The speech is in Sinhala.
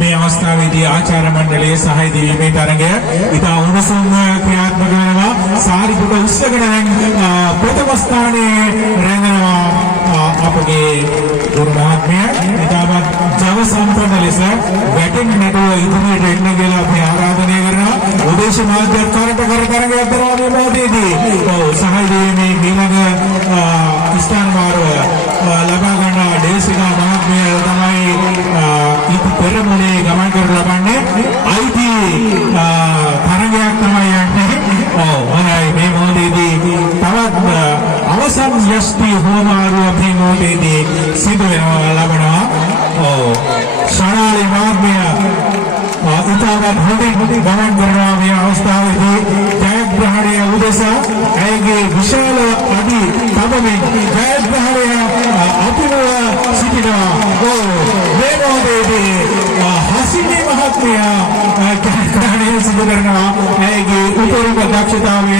මේ අවස්ථාවේදී ආචාර්ය මණ්ඩලයේ සහාය දීමේ තරඟය ඉතා උණුසුම් ක්‍රියාත්මක වෙනවා. සාරිපුත උස්සගෙන ප්‍රථම ස්ථානයේ රැඳෙනවා අපගේ ගුරු මහත්මයා. ඉතාමත් ජව සම්පන්න ලෙස වැටෙන්නේ නැතුව ඉදිරියට එන්න කියලා අපි ආරාධනය කරනවා. උදේශ මාධ්‍ය කරට තරඟයක් කරනවා මේ මොහොතේදී. සහාය දීමේ ඊළඟ ස්ථාන මාර්ග ලබා ගන්න දේශිකා මහත්මිය තමයි ඉති පෙරමුණේ ගමන් කර ලබන්නේ. අයිති තරගයක් තමයි යන්නේ. හොඳයි මේ මොහොතේදී තවත් අවසන් යෂ්ටි හෝමාරුව මේ මොහොතේදී සිදු වෙනවා ලබනවා. ශාලාලේ මහත්මිය ඉතාමත් හොඳින් ගමන් කරනවා මේ අවස්ථාවේදී. ජයග්‍රහණය උදෙසා ඇයගේ විශාල අඩි තබමින් ජයග්‍රහණය අපිව සිටිනවා. මේ මොහොතේදී හසිනී මහත්මිය ජයග්‍රහණය සිදු කරනවා. ඇයගේ උපරිම දක්ෂතාවය